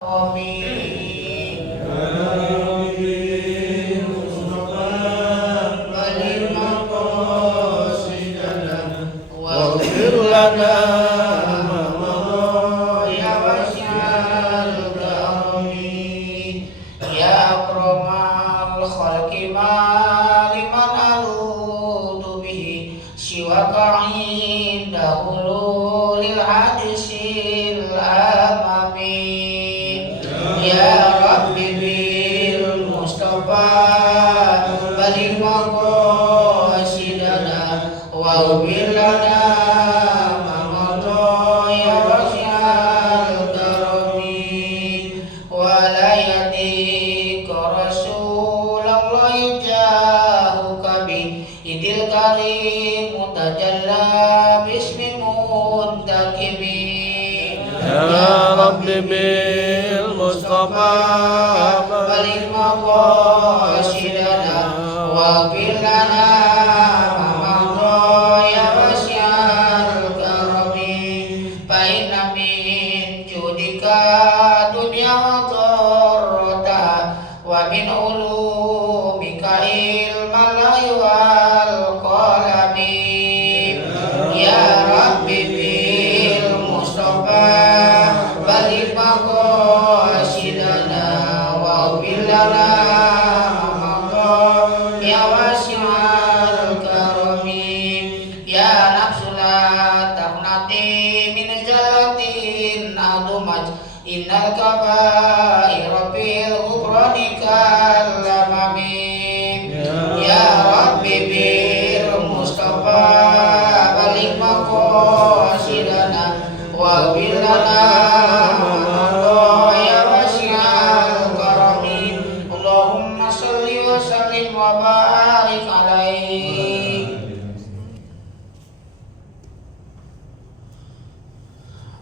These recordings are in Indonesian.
Amin. واغفر لنا ما مضى يا واسع الكرم يا أكرم الخلق ما لمن ألوذ به سواك عند حلول الحادث الأمم يا رب بالمصطفى بلغ مقاصدنا واغفر لنا ما مضى يا واسع الكرم ولا يديك رسول الله جاهك بإذ الكريم تجلى باسم منتكب يا رب بالمصطفى بلغ مقاصدنا واغفر لنا ما مضى يا واسع الكرم فإن من جودك دنيا وضرتها ومن علومك علم اللوح والقلم يا رب بالمصطفى بلغ مقاصدنا واغفر لنا ما مضى يا واسع الكرم يا نفس لا تقنطي من زلة عظمت إن الكبائر في الغفران كالأمم يا رب بالمصطفى بلغ مقاصدنا واغفر لنا ما مضى يا واسع الكرم اللهم صل وسلم وبارك عليه.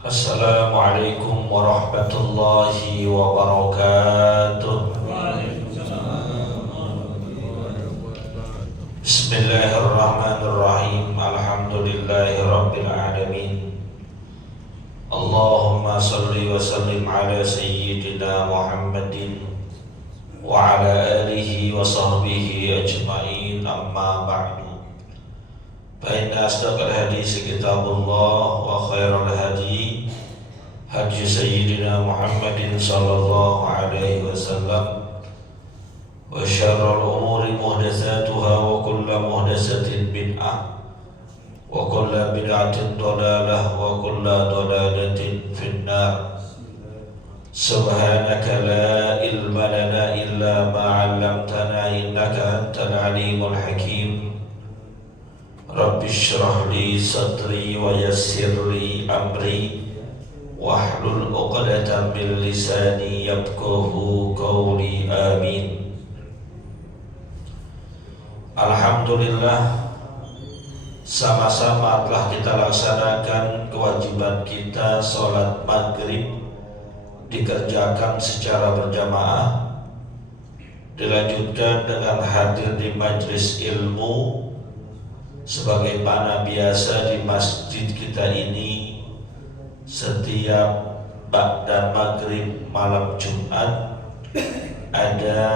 Assalamualaikum warahmatullahi wabarakatuh. Bismillahirrahmanirrahim. Alhamdulillahi rabbil alamin. Allahumma salli wa sallim ala sayyidina Muhammadin wa ala alihi wa sahbihi ajma'in, amma ba'du. فإن أصدق الحديث كتاب الله وخير الهدي هدي سيدنا محمد صلى الله عليه وسلم وشر الأمور محدثاتها وكل محدثة بدعة وكل بدعة ضلالة وكل ضلالة في النار سبحانك لا علم لنا إلا ما علمتنا إنك أنت العليم الحكيم Rabbi shrah li sadri wa yassir li amri wahlul 'uqdatam min lisani yafqahu qawli amin. Alhamdulillah, sama-sama telah kita laksanakan kewajiban kita sholat maghrib, dikerjakan secara berjamaah, dilanjutkan dengan hadir di majlis ilmu sebagaimana biasa di masjid kita ini. Setiap ba'da maghrib malam Jumat ada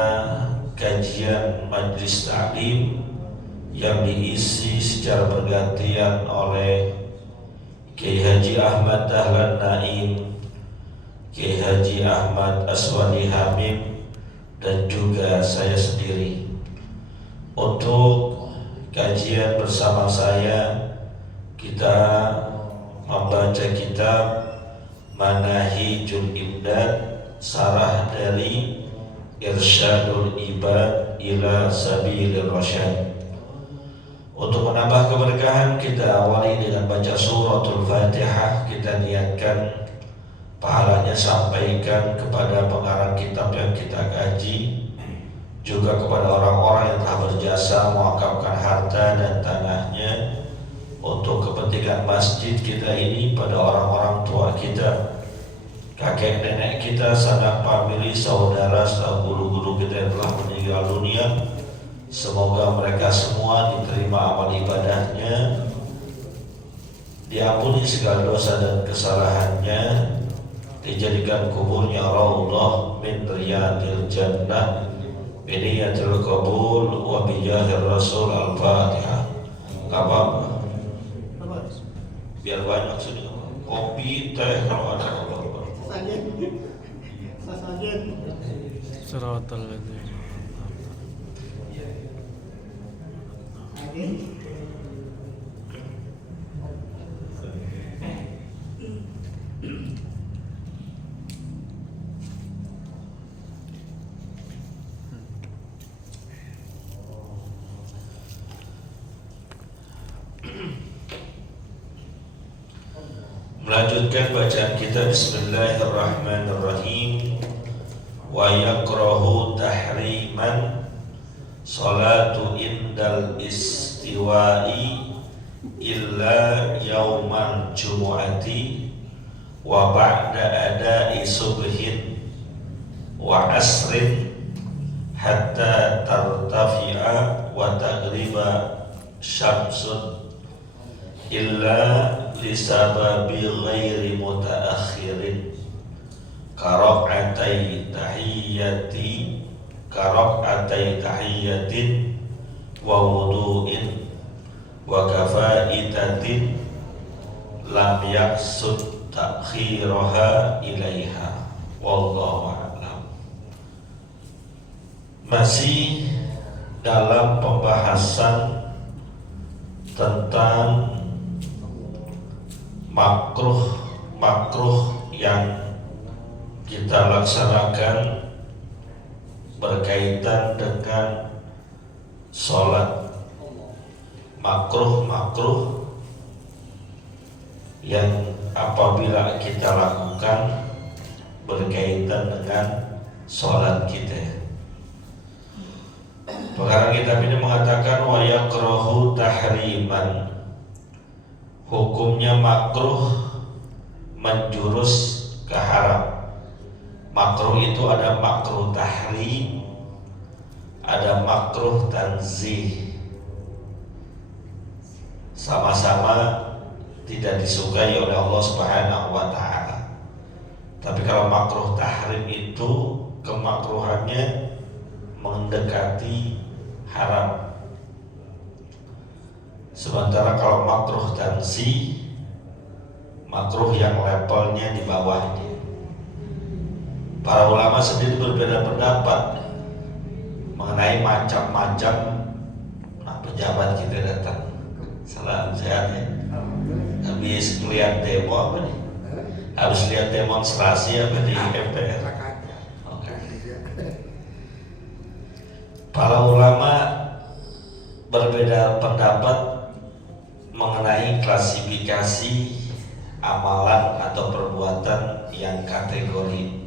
kajian majlis ta'lim yang diisi secara bergantian oleh Kiai Haji Ahmad Dahlan Naim, Kiai Haji Ahmad Aswani Hamim, dan juga saya sendiri. Untuk kajian bersama saya, kita membaca kitab Manahijul Imdad, sarah dari Irsyadul Ibad ila Sabilir Rasyad. Untuk menambah keberkahan, kita awali dengan baca suratul Fatihah. Kita niatkan pahalanya sampaikan kepada pengarang kitab yang kita kaji, juga kepada orang-orang yang telah berjasa mewakafkan harta dan tanahnya untuk kepentingan masjid kita ini, pada orang-orang tua kita, kakek nenek kita, sanak famili, saudara, serta guru-guru kita yang telah meninggal dunia. Semoga mereka semua diterima amal ibadahnya, diampuni segala dosa dan kesalahannya, dijadikan kuburnya raudhah min riyadil jannah biniyatil qabul wa bijahir rasul. Al-Fatihah. Gak apa-apa, biar banyak sudah kopi teh kalau ada apa-apa. Siratal ladzina Melanjutkan bacaan kita. Bismillahirrahmanirrahim. Wa yakrahu tahriman salatu indal istiwa'i illa yaumal jumu'ati wa ba'da ada'i subhin wa asrin hatta tartafi'a wa taghriba syamsun illa lisababi ghairi mutaakhirin karaq'atai tahiyyatin wa wudu'in wa kafaitatin lam yaksud takhiraha ilaiha. Wallahu a'lam. Masih dalam pembahasan tentang makruh yang kita laksanakan berkaitan dengan sholat. Makruh yang apabila kita lakukan berkaitan dengan sholat kita. Pengarang kitab ini mengatakan wa yakrahu tahriman, hukumnya makruh menjurus ke haram. Makruh itu ada makruh tahrim, ada makruh tanzih. Sama-sama tidak disukai oleh Allah Subhanahu wa ta'ala. Tapi kalau makruh tahrim itu kemakruhannya mendekati haram. Sementara kalau makruh tanzih, makruh yang levelnya di bawahnya. Para ulama sendiri berbeda pendapat mengenai macam-macam. Nah, pejabat kita datang, salam sehat ya. Habis melihat demo apa nih? Habis lihat demonstrasi apa di MPR? Oke. Para ulama berbeda pendapat mengenai klasifikasi amalan atau perbuatan yang kategori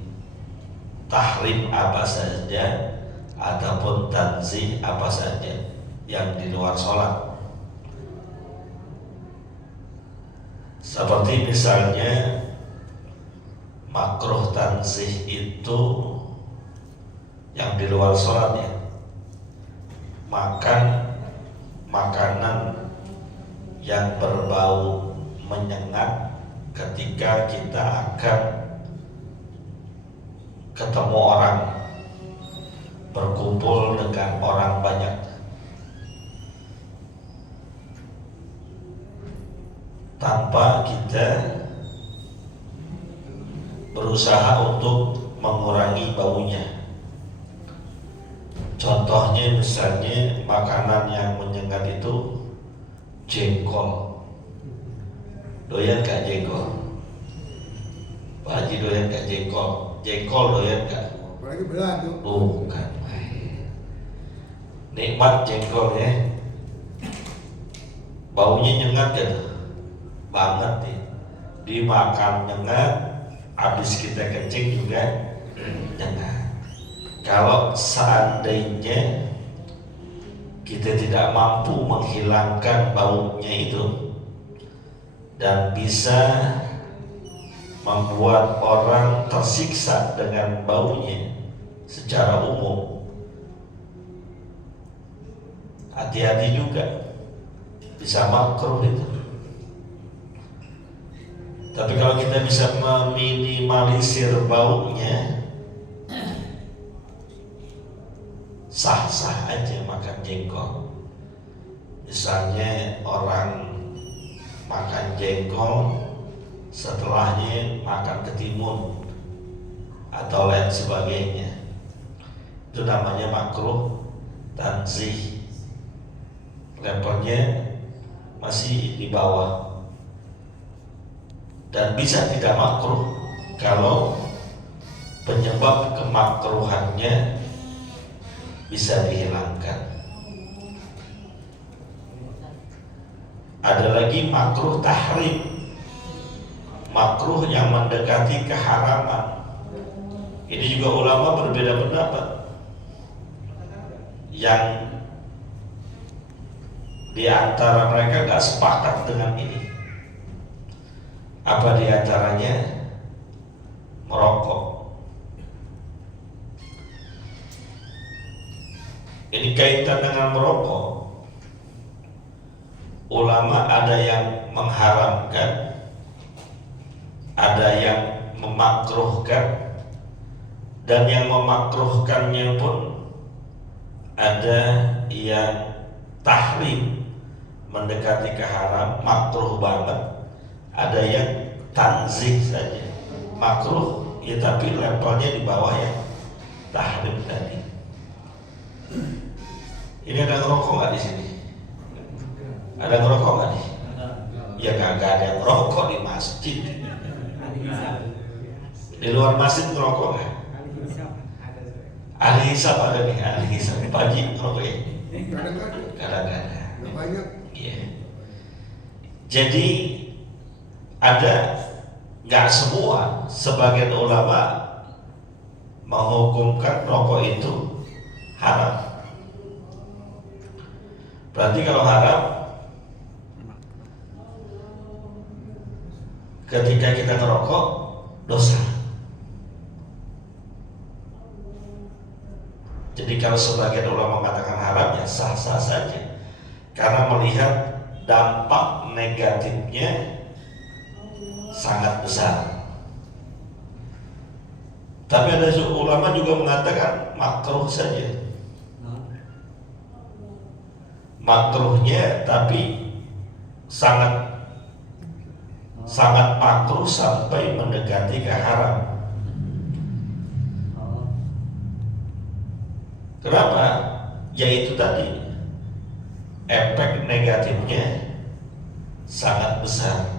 tahrim apa saja ataupun tanzih apa saja yang di luar sholat. Seperti misalnya makruh tanzih itu yang di luar sholat ya, makan makanan yang berbau menyengat ketika kita akan ketemu orang, berkumpul dengan orang banyak. Tanpa kita berusaha untuk mengurangi baunya. Contohnya misalnya makanan yang menyengat itu jengkol. Doyan gak jengkol? Pak Haji doyan gak jengkol? Jengkol doyan gak? Apalagi berat tuh. Bukan. Nikmat jengkol ya. Baunya nyengat kan? Banget nih. Dimakan nyengat, habis kita kencing juga nyengat. Kalau seandainya kita tidak mampu menghilangkan baunya itu dan bisa membuat orang tersiksa dengan baunya secara umum, hati-hati juga, bisa makruh itu. Tapi kalau kita bisa meminimalisir baunya, sah-sah aja makan jengkol. Misalnya orang makan jengkol, setelahnya makan ketimun atau lain sebagainya, itu namanya makruh tanzih. Levelnya masih di bawah, dan bisa tidak makruh kalau penyebab kemakruhannya bisa dihilangkan. Ada lagi makruh tahrim, makruh yang mendekati keharaman. Ini juga ulama berbeda pendapat. Yang di antara mereka gak sepakat dengan ini. Apa di antaranya? Merokok. Ini kaitan dengan merokok. Ulama ada yang mengharamkan, ada yang memakruhkan, dan yang memakruhkannya pun ada yang tahrim, mendekati ke haram, makruh banget. Ada yang tanzih saja, makruh ya tapi levelnya di bawah yang tahrim tadi. Ini ada ngerokok nggak di sini? Ada ngerokok nggak nih? Ya nggak ada yang ngerokok di masjid. Di luar masjid ngerokok nggak? Ahli hisab ada nih, ahli hisab pagi ngerokok ya? Kadang-kadang. Banyak. Iya. Jadi ada, nggak semua, sebagian ulama menghukumkan rokok itu haram. Berarti kalau haram, ketika kita ngerokok dosa. Jadi kalau sebagian ulama mengatakan haram, ya sah-sah saja, karena melihat dampak negatifnya sangat besar. Tapi ada ulama juga mengatakan makruh saja. Makruhnya tapi sangat makruh sampai mendekati ke haram. Kenapa? Yaitu tadi efek negatifnya sangat besar.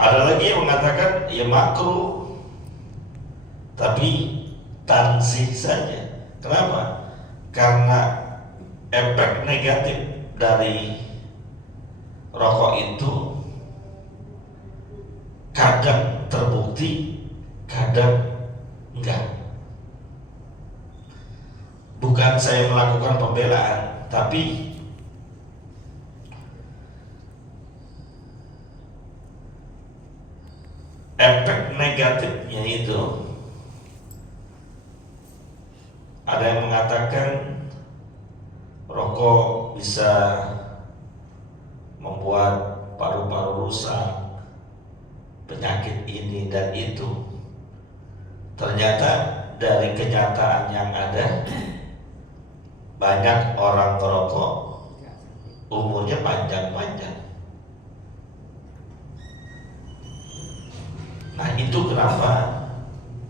Ada lagi yang mengatakan ya makruh tapi tanzih saja. Kenapa? Karena efek negatif dari rokok itu kadang terbukti, kadang enggak. Bukan saya melakukan pembelaan, tapi efek negatifnya itu ada yang mengatakan rokok bisa membuat paru-paru rusak, penyakit ini dan itu. Ternyata dari kenyataan yang ada, banyak orang merokok umurnya panjang-panjang. Nah itu kenapa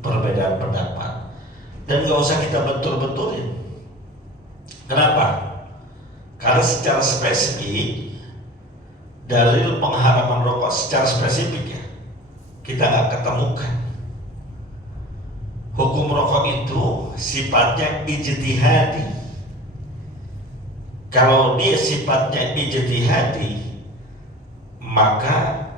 perbedaan pendapat. Dan gak usah kita betul-betulin. Kenapa? Karena secara spesifik dalil pengharaman rokok secara spesifik ya kita nggak ketemukan. Hukum rokok itu sifatnya ijtihadi. Kalau dia sifatnya ijtihadi, maka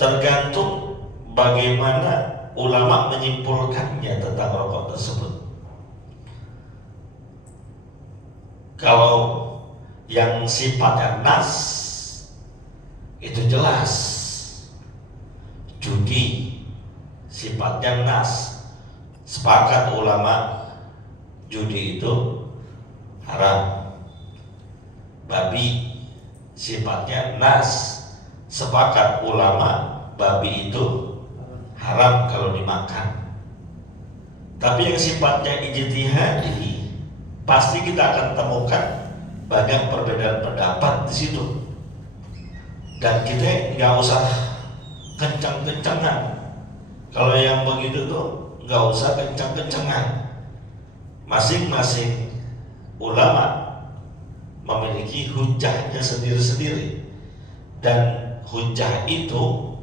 tergantung bagaimana ulama menyimpulkannya tentang rokok tersebut. Kalau yang sifatnya nas itu jelas, judi sifatnya nas, sepakat ulama judi itu haram, babi sifatnya nas, sepakat ulama babi itu haram kalau dimakan. Tapi yang sifatnya ijtihadi, pasti kita akan temukan banyak perbedaan pendapat di situ. Dan kita nggak usah kencang-kencangan. Kalau yang begitu tuh nggak usah kencang-kencangan. Masing-masing ulama memiliki hujahnya sendiri-sendiri, dan hujah itu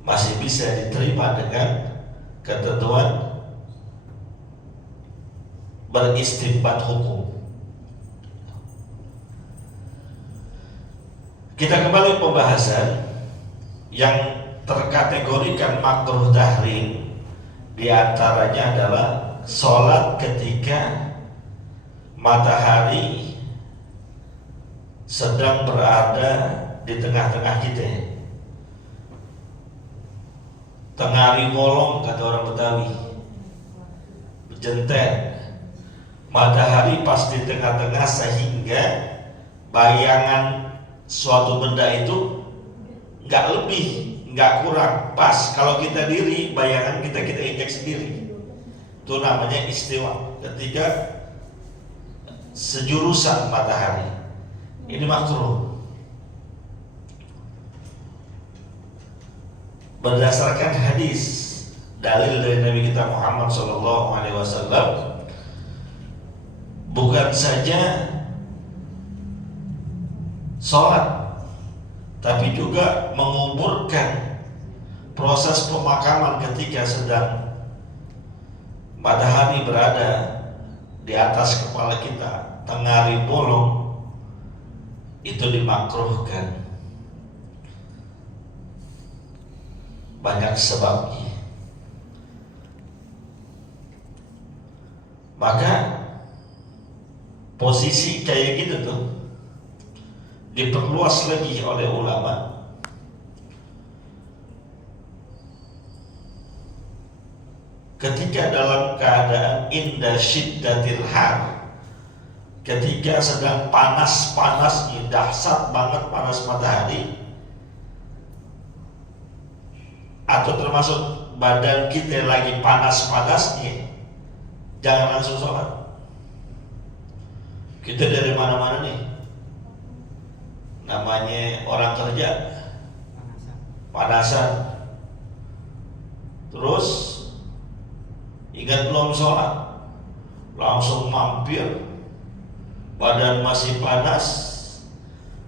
masih bisa diterima dengan ketentuan beristinbat hukum. Kita kembali pembahasan yang terkategorikan makruh tahrim, diantaranya adalah sholat ketika matahari sedang berada di tengah-tengah kita. Tengari bolong kata orang Betawi, jentet. Matahari pas di tengah-tengah sehingga bayangan suatu benda itu nggak lebih, nggak kurang, pas. Kalau kita diri, bayangan kita injak sendiri. Itu namanya istiwa. Ketika sejurusan matahari, ini makruh. Berdasarkan hadis, dalil dari Nabi kita Muhammad SAW, bukan saja sholat, tapi juga menguburkan proses pemakaman ketika sedang matahari berada di atas kepala kita, tengari bolong, itu dimakruhkan. Banyak sebabnya. Maka posisi kayak gitu tuh diperluas lagi oleh ulama. Ketika dalam keadaan inda syiddatil har, ketika sedang panas-panasnya, dahsyat banget panas matahari, atau termasuk badan kita lagi panas-panasnya, jangan langsung sholat. Kita dari mana-mana nih, namanya orang kerja, panasan, terus ingat belum sholat, langsung mampir, badan masih panas,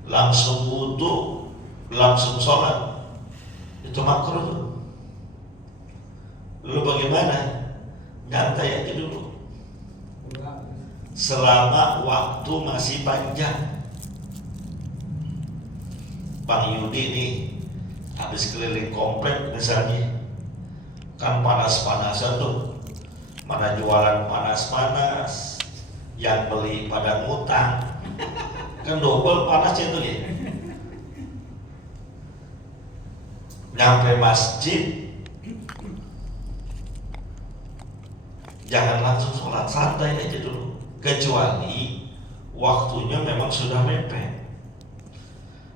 langsung wudu, langsung sholat, itu makruh. Lalu bagaimana? Nyantai aja dulu selama waktu masih panjang. Bang Yudi nih habis keliling komplek misalnya, kan panas-panasan tuh, mana jualan panas-panas, yang beli pada ngutang, kan double panasnya tuh ya. Nyampe masjid, jangan langsung sholat, santai aja dulu, kecuali waktunya memang sudah mepet.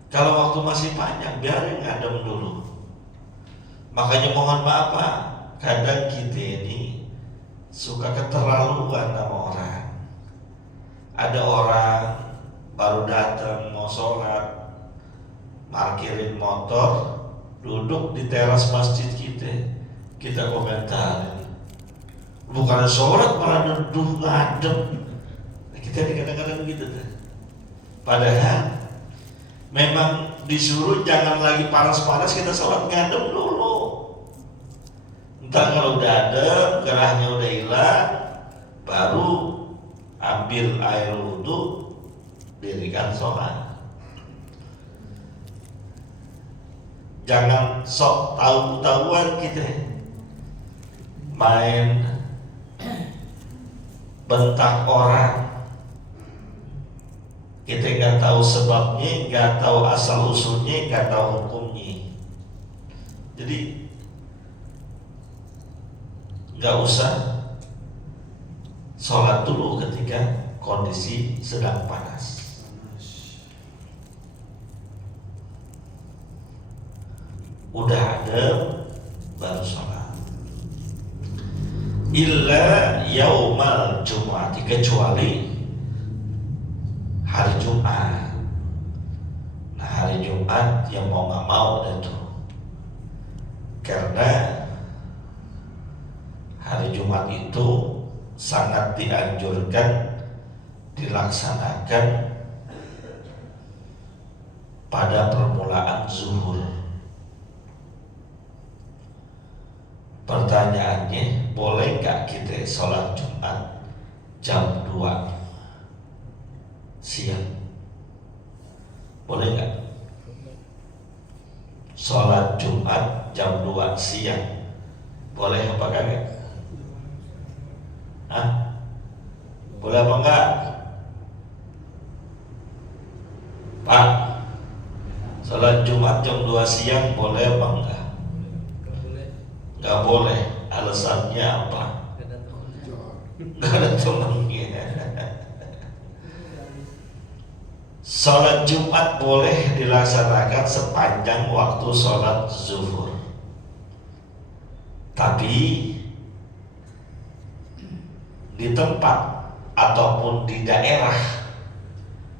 Kalau waktu masih panjang, biarin ngadem dulu. Makanya mohon maaf Pak, kadang kita ini suka keterlaluan sama orang. Ada orang baru datang mau sholat, parkirin motor, duduk di teras masjid kita komentarin, bukan sholat malah duduk ngadem. Kita kadang-kadang begitu tuh. Padahal memang disuruh jangan lagi panas-panas, kita sholat ngadem dulu. Ntar kalau udah adem, gerahnya udah hilang, baru ambil air wudhu, dirikan sholat. Jangan sok tahu-tahuan kita main bentak orang. Kita nggak tahu sebabnya, nggak tahu asal usulnya, nggak tahu hukumnya. Jadi nggak usah sholat dulu ketika kondisi sedang panas. baru sholat. Illa yaumal jum'ati, kecuali hari Jumat. Nah, hari Jumat yang mau nggak mau itu, karena hari Jumat itu sangat dianjurkan dilaksanakan pada permulaan zuhur. Pertanyaannya, boleh nggak kita sholat Jumat jam 2 siang? Boleh nggak? Sholat Jumat jam 2 siang boleh apa kagak? Hah? Boleh apa enggak? Pak, sholat Jumat jam 2 siang boleh apa enggak? Nggak boleh. Alasannya apa? Nggak ada temannya. Sholat Jumat boleh dilaksanakan sepanjang waktu sholat zuhur, tapi di tempat ataupun di daerah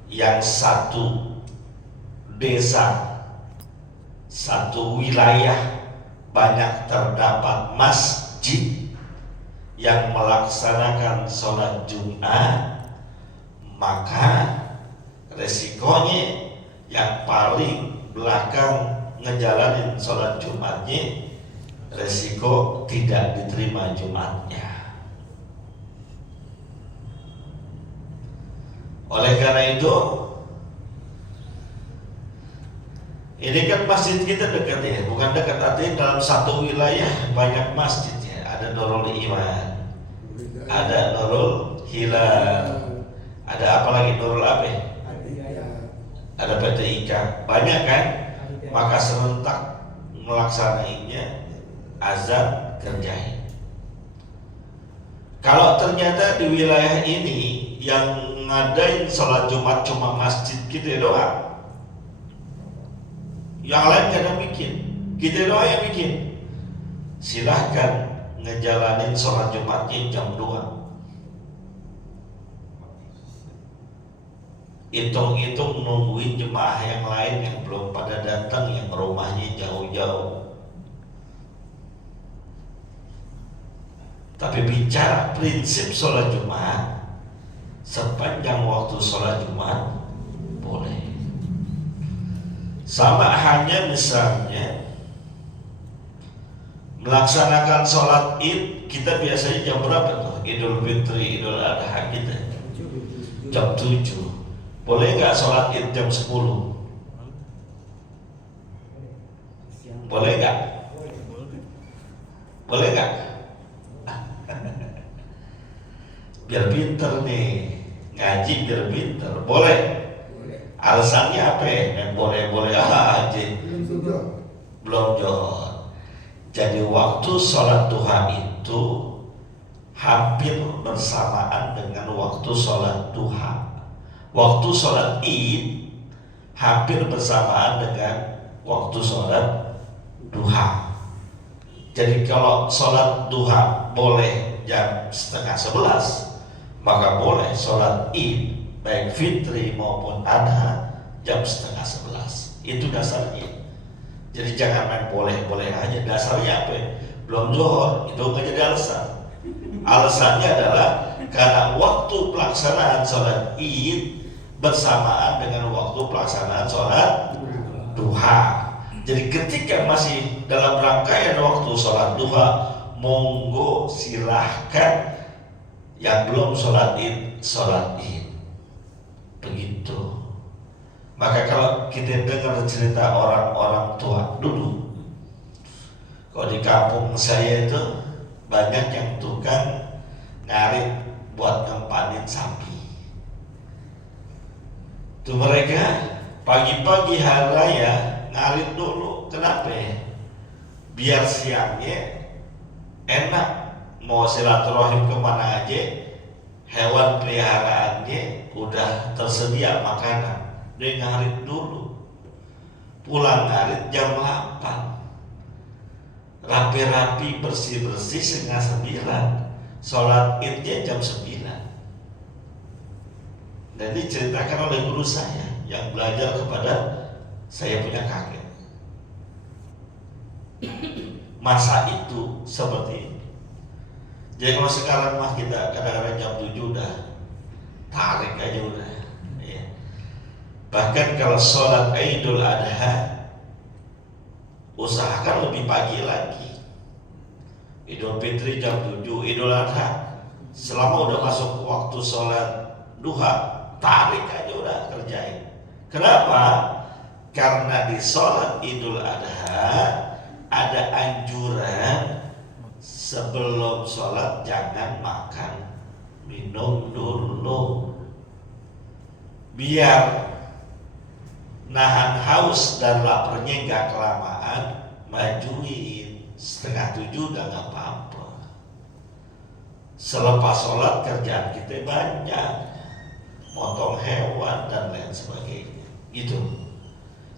yang satu desa, satu wilayah banyak terdapat masjid yang melaksanakan sholat Jumat, maka resikonya yang paling belakang ngejalanin sholat Jumatnya, resiko tidak diterima Jumatnya. Oleh karena itu, ini kan masjid kita dekat ya, bukan dekat, artinya dalam satu wilayah banyak masjid ya. Ada Nurul Iman, ada Nurul Hilal, ada apa lagi, Nurul apa? Ada PT IKA, banyak kan? Maka serentak melaksanainya azan kerjain. Kalau ternyata di wilayah ini yang ngadain sholat Jumat cuma masjid kita doang, yang lain kadang bikin, kita doang yang bikin, silahkan ngejalanin sholat Jumatnya jam 2. Hitung-hitung nungguin jemaah yang lain yang belum pada datang, yang rumahnya jauh-jauh. Tapi bicara prinsip sholat Jumat, sepanjang waktu sholat Jumat boleh. Sama hanya misalnya melaksanakan sholat Id, kita biasanya jam berapa tuh? Idul Fitri, Idul Adha kita jam 7. Boleh nggak sholat Id jam 10? Boleh nggak? Boleh nggak? Biar pinter nih, ngaji biar pinter. Boleh. Alasannya apa ya? Yang boleh-boleh aja. Belum johor. Jadi waktu sholat duha itu hampir bersamaan dengan waktu sholat duha. Waktu sholat Id hampir bersamaan dengan waktu sholat duha. Jadi kalau sholat duha boleh jam 10:30, maka boleh sholat Id baik Fitri maupun Adha jam 10:30. Itu dasarnya. Jadi jangan main boleh-boleh aja. Dasarnya apa? Belum zuhur, itu nggak jadi alasan. Alasannya adalah karena waktu pelaksanaan sholat Id bersamaan dengan waktu pelaksanaan sholat duha. Jadi ketika masih dalam rangkaian waktu sholat duha, monggo silahkan yang belum sholat Id, sholat Id. Begitu. Maka kalau kita dengar cerita orang-orang tua dulu, kalau di kampung saya itu banyak yang tukang ngarit buat ngempanin sapi. Itu mereka pagi-pagi hari raya ngarit dulu. Kenapa? Biar siangnya enak, mau silaturahim kemana aja, hewan peliharaannya udah tersedia makanan. Dia ngarit dulu, pulang ngarit jam 8, rapi-rapi bersih-bersih setengah 9, sholat idnya jam 9. Dan diceritakan oleh guru saya yang belajar kepada saya punya kakek. Masa itu seperti ini. Jadi kalau sekarang mah kita kadang-kadang jam 7 udah tarik aja udah ya. Bahkan kalau sholat Idul Adha usahakan lebih pagi lagi. Idul Fitri jam 7, Idul Adha selama udah masuk waktu sholat duha tarik aja udah kerjain. Kenapa? Karena di sholat Idul Adha ada anjuran sebelum sholat jangan makan minum dulu, biar nahan haus dan laparnya nggak kelamaan, majuin setengah 7 udah nggak apa-apa. Selepas sholat kerjaan kita banyak, motong hewan dan lain sebagainya gitu.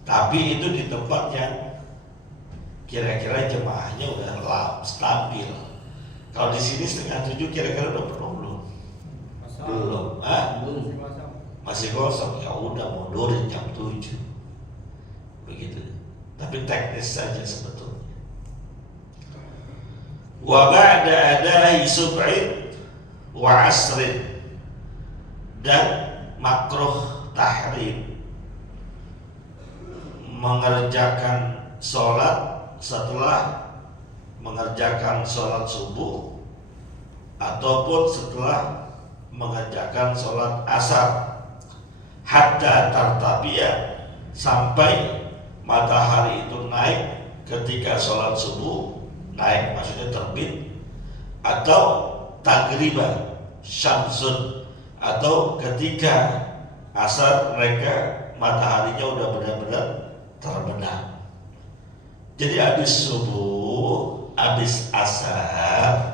Tapi itu di tempat yang kira-kira jemaahnya udah stabil. Kalau di sini setengah 7 kira-kira udah penuh belum? Belum, masih kosong. Ya udah mundurin jam 7 begitu. Tapi teknis saja sebetulnya. Wa ba'da ada'i sub'in wa asrin, dan makruh tahrim mengerjakan sholat setelah mengerjakan sholat subuh ataupun setelah mengerjakan sholat asar, hatta tartabiyah, sampai matahari itu naik ketika sholat subuh, naik maksudnya terbit, atau taghriba syamsun, atau ketika asar mereka mataharinya udah benar-benar terbenam. Jadi habis subuh, habis asar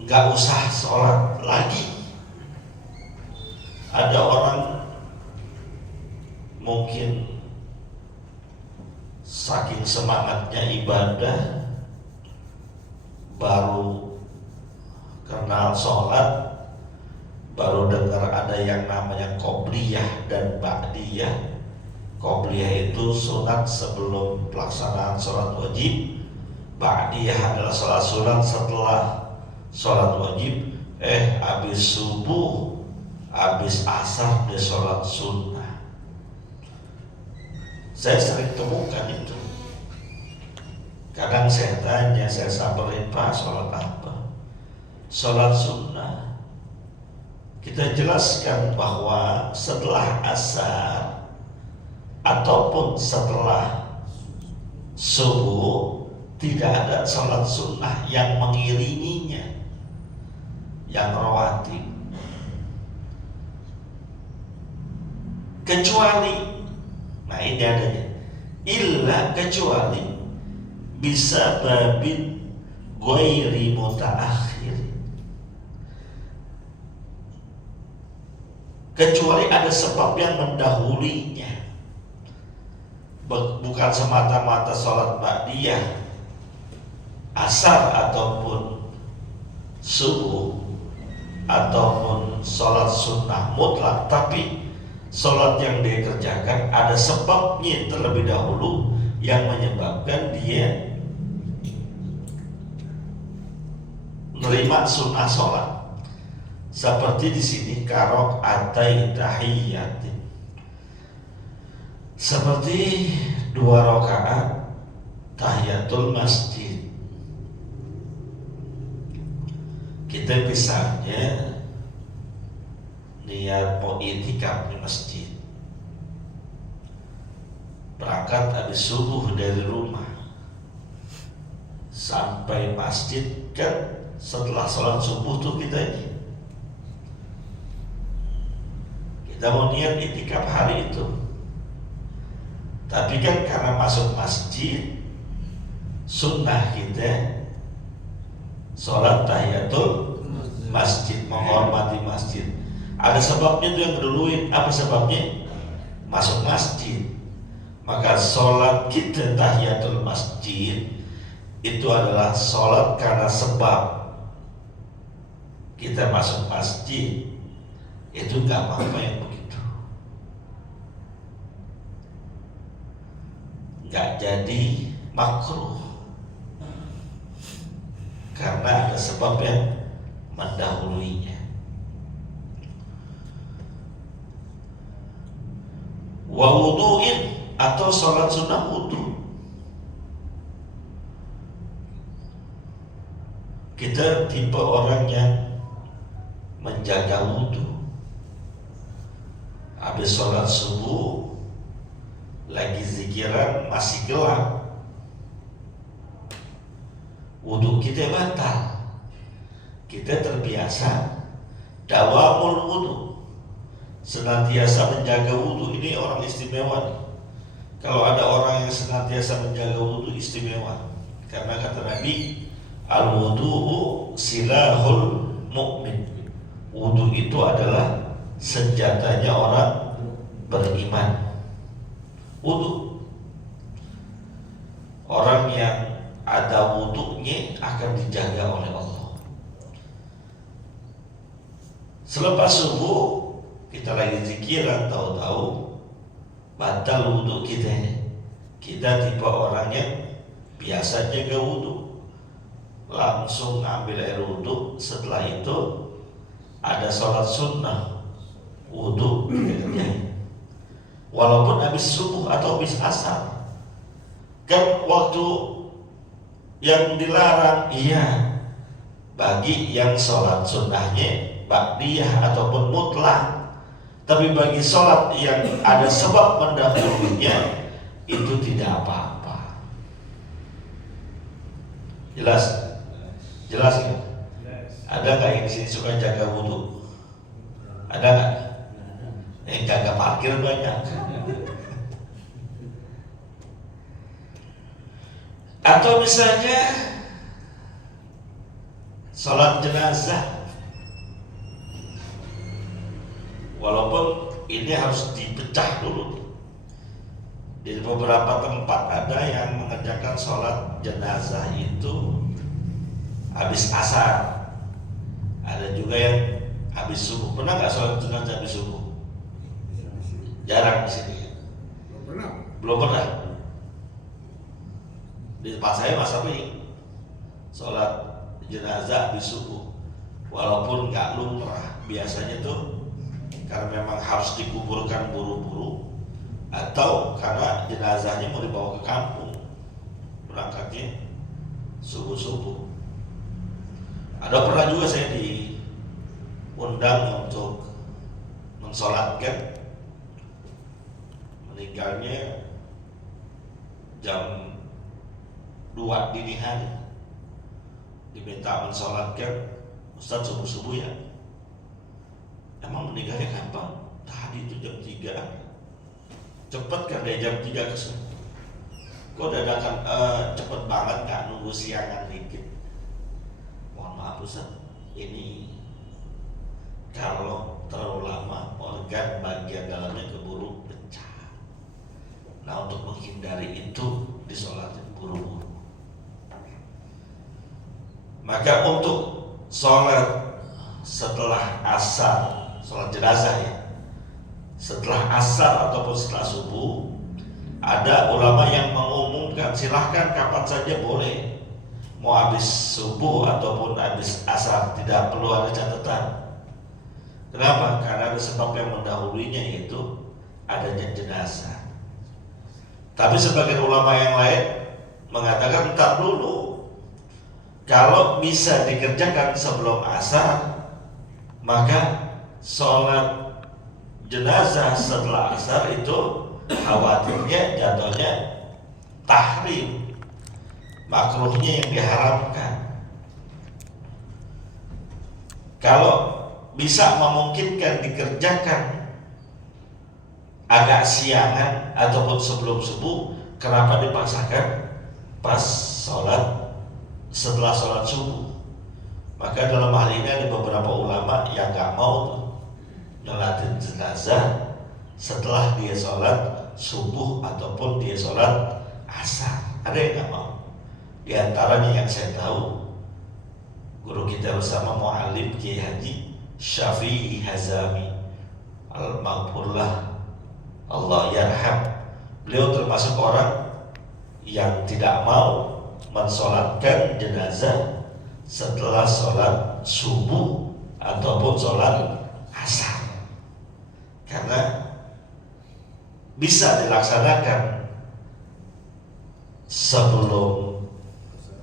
nggak usah sholat lagi. Ada orang mungkin saking semangatnya ibadah baru kenal sholat, baru dengar ada yang namanya qobliyah dan ba'diyah. Qobliyah itu sunat sebelum pelaksanaan sholat wajib, ba'diyah adalah sholat sunat setelah sholat wajib. Habis subuh, habis asar dia sholat sunnah. Saya sering temukan itu. Kadang saya tanya, saya samperin, Pak, sholat apa? Sholat sunnah. Kita jelaskan bahwa setelah asar ataupun setelah subuh tidak ada sholat sunnah yang mengiringinya, yang rawatib, kecuali, nah ini adanya, illa kecuali bisa babin ghairi mutaakhir, kecuali ada sebab yang mendahulinya, bukan semata-mata sholat ba'diyah asar ataupun subuh ataupun sholat sunnah mutlak, tapi sholat yang dia kerjakan ada sebabnya terlebih dahulu yang menyebabkan dia menerima sunnah sholat. Seperti di sini karok atai tahiyatin, seperti 2 rakaat tahiyatul masjid. Kita misalnya niat mau i'tikaf di masjid, berangkat habis subuh dari rumah sampai masjid, kan setelah sholat subuh tuh kita mau niat i'tikaf hari itu. Tapi kan karena masuk masjid, sunnah kita sholat tahiyatul masjid, menghormati masjid. Ada sebabnya tuh yang keduluin. Apa sebabnya? Masuk masjid. Maka sholat kita tahiyatul masjid itu adalah sholat karena sebab kita masuk masjid, itu nggak apa-apa yang begitu, nggak jadi makruh karena ada sebab yang mendahuluinya. Wa wudu'in atau sholat sunnah wudu, kita tipe orang yang menjaga wudu. Habis sholat subuh lagi zikiran masih gelap, wudu kita batal. Kita terbiasa dawamul wudu, senantiasa menjaga wudu. Ini orang istimewa nih. Kalau ada orang yang senantiasa menjaga wudu, istimewa. Karena kata Nabi, al-wudu'u silahul mu'min. Wudu itu adalah senjatanya orang beriman. Wudu, orang yang ada wudunya akan dijaga oleh Allah. Selepas subuh kita lagi zikiran, tahu-tahu batal wudu kita. Kita tipe orang yang biasa jaga wudu, langsung ambil air wudu. Setelah itu ada sholat sunnah wudu kita kerjain, walaupun habis subuh atau habis asar. Kan waktu yang dilarang, iya, bagi yang sholat sunnahnya ba'diyah ataupun mutlak. Tapi bagi sholat yang ada sebab mendahulunya, itu tidak apa-apa. Jelas? Jelas ya? Ada nggak yang di sini suka jaga wudhu? Ada nggak? Yang jaga parkir banyak. Atau misalnya sholat jenazah, walaupun ini harus dipecah dulu. Di beberapa tempat ada yang mengerjakan sholat jenazah itu habis asar, ada juga yang habis subuh. Pernah nggak sholat jenazah habis subuh? Jarang di sini. Belum pernah. Di tempat saya masa ini sholat jenazah habis subuh, walaupun nggak lumrah. Biasanya tuh karena memang harus dikuburkan buru-buru, atau karena jenazahnya mau dibawa ke kampung, berangkatnya subuh-subuh. Ada pernah juga saya diundang untuk mensolatkan, meninggalnya jam 2 dini hari, diminta mensolatkan, Ustaz subuh-subuh ya. Emang meninggalnya kapan? Tadi itu jam 3. Cepet kan dari jam 3 ke sana. Kok dadakan cepet banget, gak nunggu siangan dikit. Mohon maaf Ustaz, ini kalau terlalu lama organ bagian dalamnya keburu pecah. Nah, untuk menghindari itu disolatin buru-buru. Maka untuk sholat setelah asar, sholat jenazah ya, setelah asar ataupun setelah subuh, ada ulama yang mengumumkan silahkan kapan saja boleh, mau habis subuh ataupun habis asar, tidak perlu ada catatan. Kenapa? Karena ada sebab yang mendahulunya, yaitu adanya jenazah. Tapi sebagian ulama yang lain mengatakan entar dulu, kalau bisa dikerjakan sebelum asar, maka sholat jenazah setelah asar itu khawatirnya jatuhnya tahrim, makruhnya yang diharamkan. Kalau bisa memungkinkan dikerjakan agak siangan ataupun sebelum subuh, kenapa dipaksakan pas sholat setelah sholat subuh? Maka dalam hal ini ada beberapa ulama yang gak mau nyolatin jenazah setelah dia sholat subuh ataupun dia sholat asar. Ada yang gak mau. Di antaranya yang saya tahu, guru kita bersama Muallim Kiai Haji Syafi'i Hazami Al-Maghfurlah, Allah yarham. Beliau termasuk orang yang tidak mau mensolatkan jenazah setelah sholat subuh ataupun sholat asar, karena bisa dilaksanakan sebelum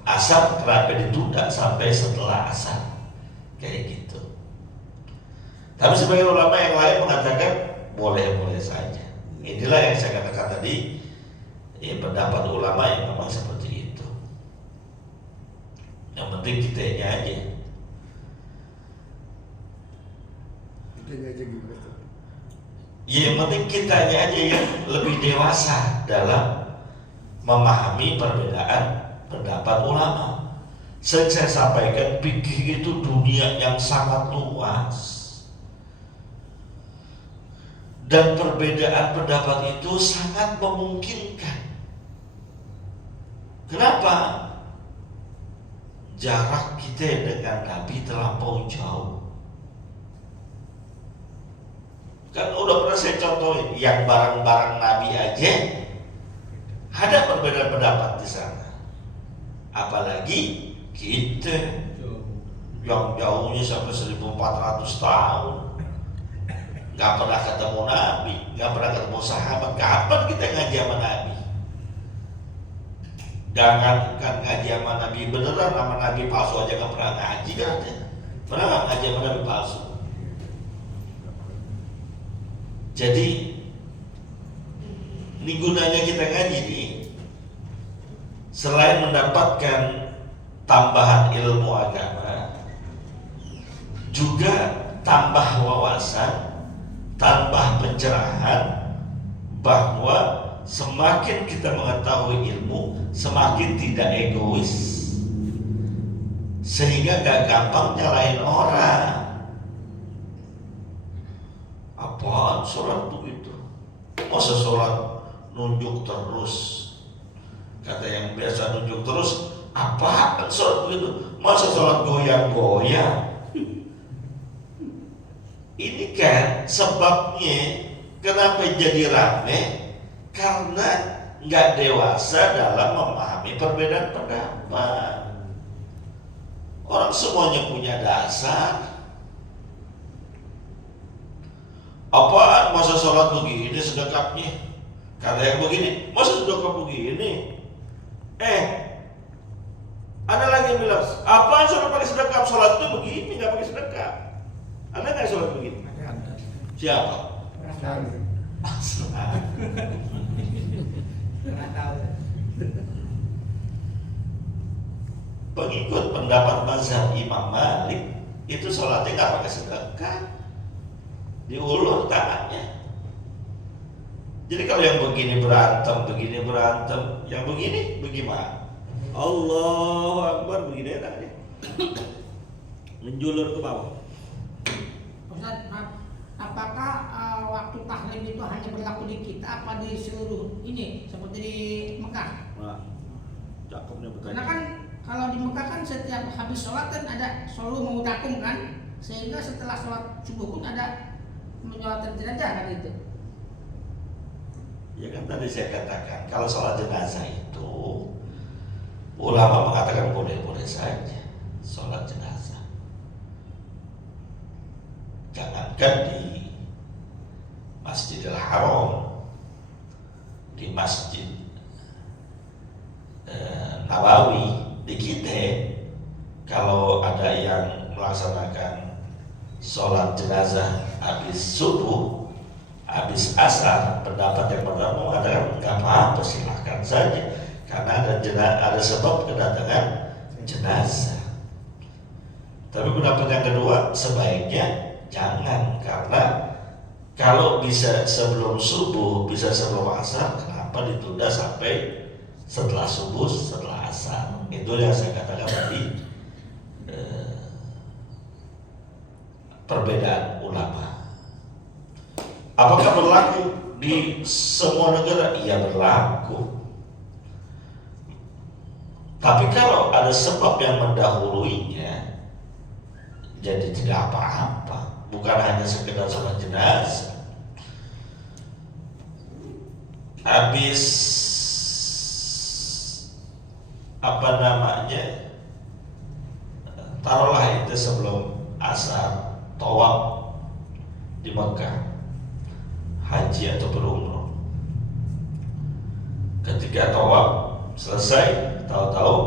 asar, kenapa ditunda sampai setelah asar, kayak gitu. Tapi sebagian ulama yang lain mengatakan boleh-boleh saja. Inilah yang saya katakan tadi, ya, pendapat ulama yang memang seperti itu. Yang penting kitanya aja. Kitanya aja gimana tuh? Ya, yang penting kitanya aja yang lebih dewasa dalam memahami perbedaan pendapat ulama. Saya sampaikan, fikih itu dunia yang sangat luas. Dan perbedaan pendapat itu sangat memungkinkan. Kenapa? Jarak kita dengan Nabi terlampau jauh. Kan udah pernah saya contohin, yang barang-barang Nabi aja ada perbedaan pendapat di sana. Apalagi kita yang jauhnya sampai 1400 tahun. Gak pernah ketemu Nabi, gak pernah ketemu sahabat. Kapan kita ngaji sama Nabi? Jangankan ngaji sama Nabi beneran, sama Nabi palsu aja gak pernah ngaji kan? Pernah gak ngaji sama Nabi palsu? Jadi ini gunanya kita ngaji nih, selain mendapatkan tambahan ilmu agama, juga tambah wawasan, tambah pencerahan, bahwa semakin kita mengetahui ilmu, semakin tidak egois, sehingga gak gampang nyalain orang. Apaan sholat begitu? Masa sholat nunjuk terus? Kata yang biasa nunjuk terus, apaan sholat begitu? Masa sholat goyang-goyang? Ini kan sebabnya kenapa jadi rame, karena nggak dewasa dalam memahami perbedaan pendapat. Orang semuanya punya dasar. Apaan masa sholat begini sedekapnya? Kata yang begini, masa sedekap begini? Ada lagi yang bilang, apaan sholat pakai sedekap? Sholat itu begini, nggak pakai sedekap. Anda nggak sholat begini? Siapa? Pengikut pendapat mazhab Imam Malik itu sholatnya nggak pakai sedekah, diulur tangannya. Jadi kalau yang begini berantem, yang begini bagaimana? Allahu Akbar begini tangannya, menjulur ke bawah. Ustaz, apakah waktu tahlim itu hanya berlaku di kita apa di seluruh ini seperti di Mekah? Nah, cakepnya betul. Karena kan kalau di Mekah kan setiap habis sholat kan ada selalu mengutakum kan, sehingga setelah sholat subuh pun ada menyolatkan jenazah kan itu. Ya kan tadi saya katakan, kalau sholat jenazah itu ulama mengatakan boleh-boleh saja sholat jenazah. Jangankan di Masjidil Haram, di Masjid Nabawi, di kita kalau ada yang melaksanakan sholat jenazah habis subuh, habis asar, pendapat yang pertama mengatakan nggak apa-apa, silahkan saja, karena ada sebab kedatangan jenazah. Tapi pendapat yang kedua, sebaiknya jangan, karena kalau bisa sebelum subuh, bisa sebelum asar, kenapa ditunda sampai setelah subuh, setelah asar? Itu yang saya katakan tadi, perbedaan ulama. Apakah berlaku di semua negara? Iya berlaku. Tapi kalau ada sebab yang mendahuluinya, jadi tidak apa-apa. Bukan hanya sekedar sholat jenazah. Habis taruhlah itu sebelum asar tawaf di Mekah, haji atau berumrah. Ketika tawaf selesai, tahu-tahu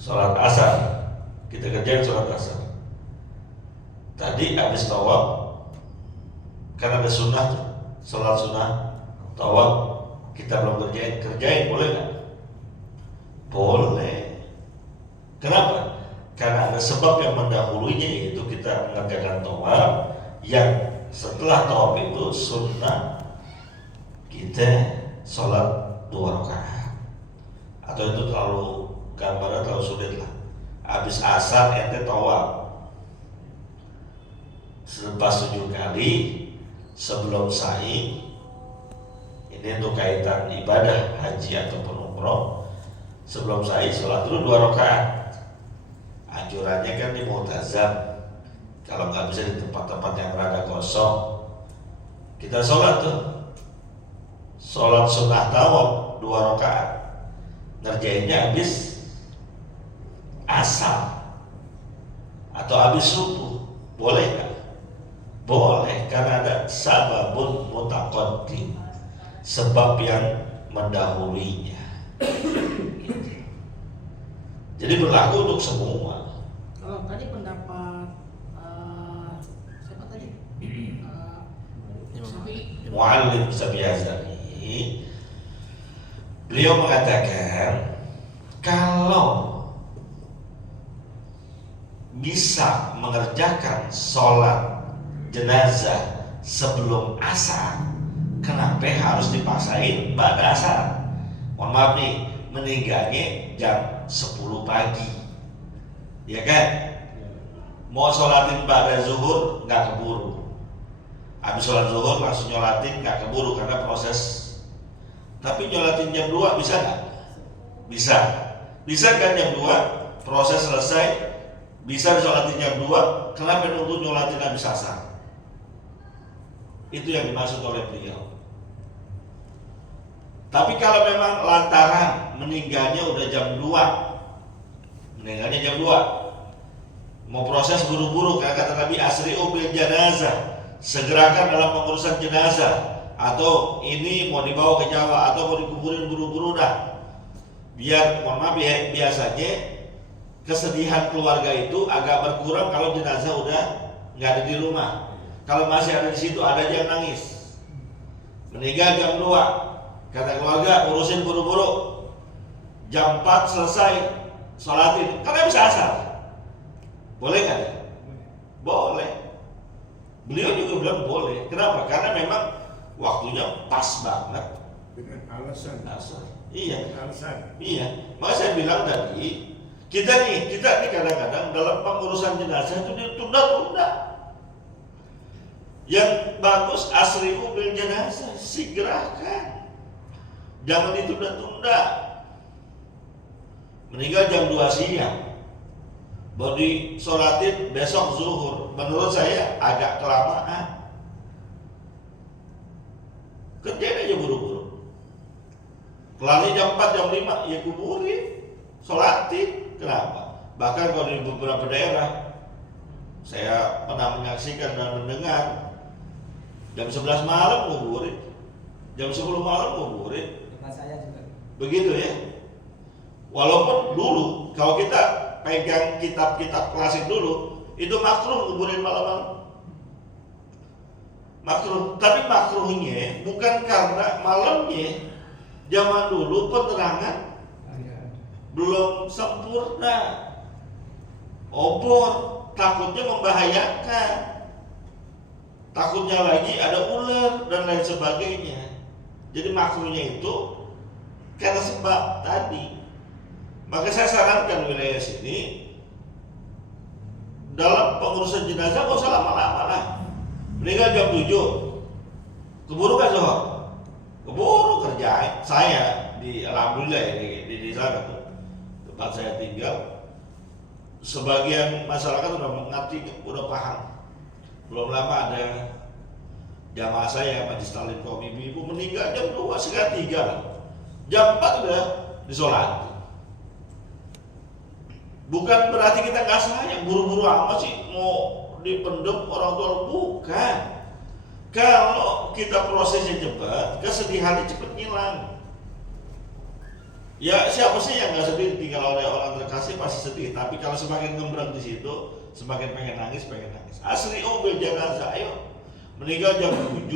sholat asar, kita kerjain sholat asar. Tadi habis tawaf, kan ada sunnah, sholat sunnah tawaf, kita belum kerjain boleh nggak? Boleh. Kenapa? Karena ada sebab yang mendahulunya, yaitu kita mengerjakan tawaf, yang setelah tawaf itu sunnah kita sholat 2 rakaat. Atau itu terlalu gambarnya terlalu sulit lah. Habis asar ente tawaf, selepas 7 kali sebelum sa'i, ini untuk kaitan ibadah haji ataupun umroh, sebelum sa'i sholat dulu 2 rakaat. Anjurannya kan di Mu'tazam, kalau nggak bisa di tempat-tempat yang rada kosong, kita sholat tuh, sholat sunnah tawaf 2 rakaat, ngerjainnya habis asar atau habis subuh, boleh nggak? Boleh, karena ada sababun mutaqaddim, sebab yang mendahuluinya. Jadi berlaku untuk semua. Kalau tadi pendapat siapa tadi? Syafi'i. Mu'allim Sabiyazani, beliau mengatakan kalau bisa mengerjakan sholat jenazah sebelum asar, kenapa harus dipaksain pada asar? Mohon maaf nih, meninggalnya jam 10 pagi, ya kan? Mau sholatin pada zuhur nggak keburu, habis sholat zuhur langsung nyolatin nggak keburu karena proses. Tapi nyolatin jam 2 bisa nggak? Bisa kan jam 2 proses selesai, bisa sholatin jam 2, kenapa nunggu nyolatin habis asar? Itu yang dimaksud oleh beliau. Tapi kalau memang lantaran meninggalnya udah jam 2, mau proses buru-buru, karena kata Nabi asri'u bil janazah, segerakan dalam pengurusan jenazah, atau ini mau dibawa ke Jawa atau mau dikuburin buru-buru dah. Biar biasanya kesedihan keluarga itu agak berkurang kalau jenazah udah nggak ada di rumah. Kalau masih ada di situ, ada aja yang nangis. Meninggal jam 2, kata keluarga urusin buru-buru, jam 4 selesai sholatin, karena bisa asar. Boleh kan? Boleh. Beliau juga bilang boleh. Kenapa? Karena memang waktunya pas banget. Dengan alasan. Asar. Iya. Alasan. Iya. Maka saya bilang tadi, kita nih kadang-kadang dalam pengurusan jenazah itu ditunda-tunda. Yang bagus asri'u bil jenazah, segerakan. Jangan ditunda-tunda. Meninggal jam 2 siang, baru disolatin besok zuhur, menurut saya agak kelamaan. Kerjain aja buru-buru. Kelarnya jam 4, jam 5, ya kuburin, sholatin. Kenapa? Bahkan kalau di beberapa daerah, saya pernah menyaksikan dan mendengar, jam 11 malam kuburin, jam 10 malam kuburin. Saya juga. Begitu ya. Walaupun dulu kalau kita pegang kitab-kitab klasik dulu, itu makruh kuburin malam-malam. Makruh, tapi makruhnya bukan karena malamnya. Zaman dulu penerangan belum sempurna, obor, takutnya membahayakan, takutnya lagi ada ular dan lain sebagainya. Jadi makruhnya itu karena sebab tadi. Maka saya sarankan wilayah sini dalam pengurusan jenazah gak usah lama-lama lah. Meninggal jam 7, keburu kan Zohor? Keburu kerjain. Saya di alhamdulillah ya di sana tuh, tempat saya tinggal, sebagian masyarakat udah mengerti, udah paham. Belum lama ada jamaah saya Majelis Taklim kaum ibu-ibu meninggal jam 2:30 lah. Jam 4 udah disolat. Bukan berarti kita nggak sayang, buru-buru amat sih mau dipendem orang tua, bukan. Kalau kita prosesnya cepat, kesedihannya cepat hilang. Ya siapa sih yang nggak sedih tinggal oleh orang terkasih, pasti sedih. Tapi kalau semakin ngembreng di situ, semakin pengen nangis. Asli jenazah, ayo meninggal jam 7,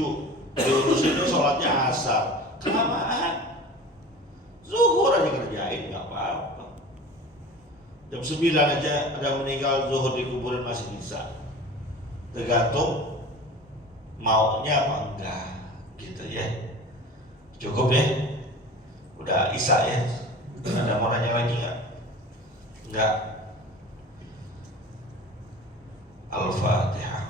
diurusin sholatnya asar, kelamaan. Zuhur aja kerjain nggak apa-apa. Jam 9 aja ada meninggal, zuhur dikuburin masih bisa. Tergantung maunya apa enggak gitu ya. Cukup ya, udah isya ya. Ada mau nanya lagi nggak? Enggak. Al-Fatihah.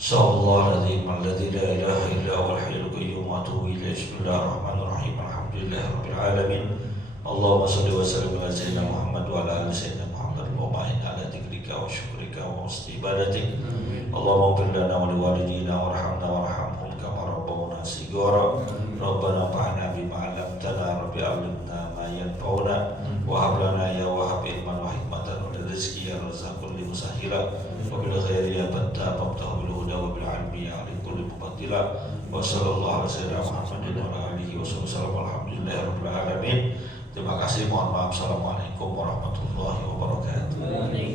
Assalamualaikum warahmatullahi la ilaha illa huwal hayyul qayyum wa atubu ilaihi. Bismillahirrahmanirrahim. Alhamdulillahirabbil alamin. Allahumma shalli wa sallim ala sayyidina Muhammad wa ala ali sayyidina Muhammad wa ma'in ala dzikrika wa syukrika wa husni ibadatik. Allahumma ighfir lana wa liwalidina warhamna warhamhum kama rabbawna shighara. Rabbana fa'na bima 'allamtana rabbi 'allimna ma yanfa'una wa hab lana ya wahhab ilman wa hikmatan wa rizqi ya razzaqul li musahhila wa bil khairi ya fattah fabtahu bil huda wa bil 'ilmi ya li kulli mubattila wa sallallahu ala sayyidina Muhammadin wa ala alihi wa sallam. Alhamdulillahirabbil alamin. Terima kasih, mohon maaf. Assalamualaikum warahmatullahi wabarakatuh.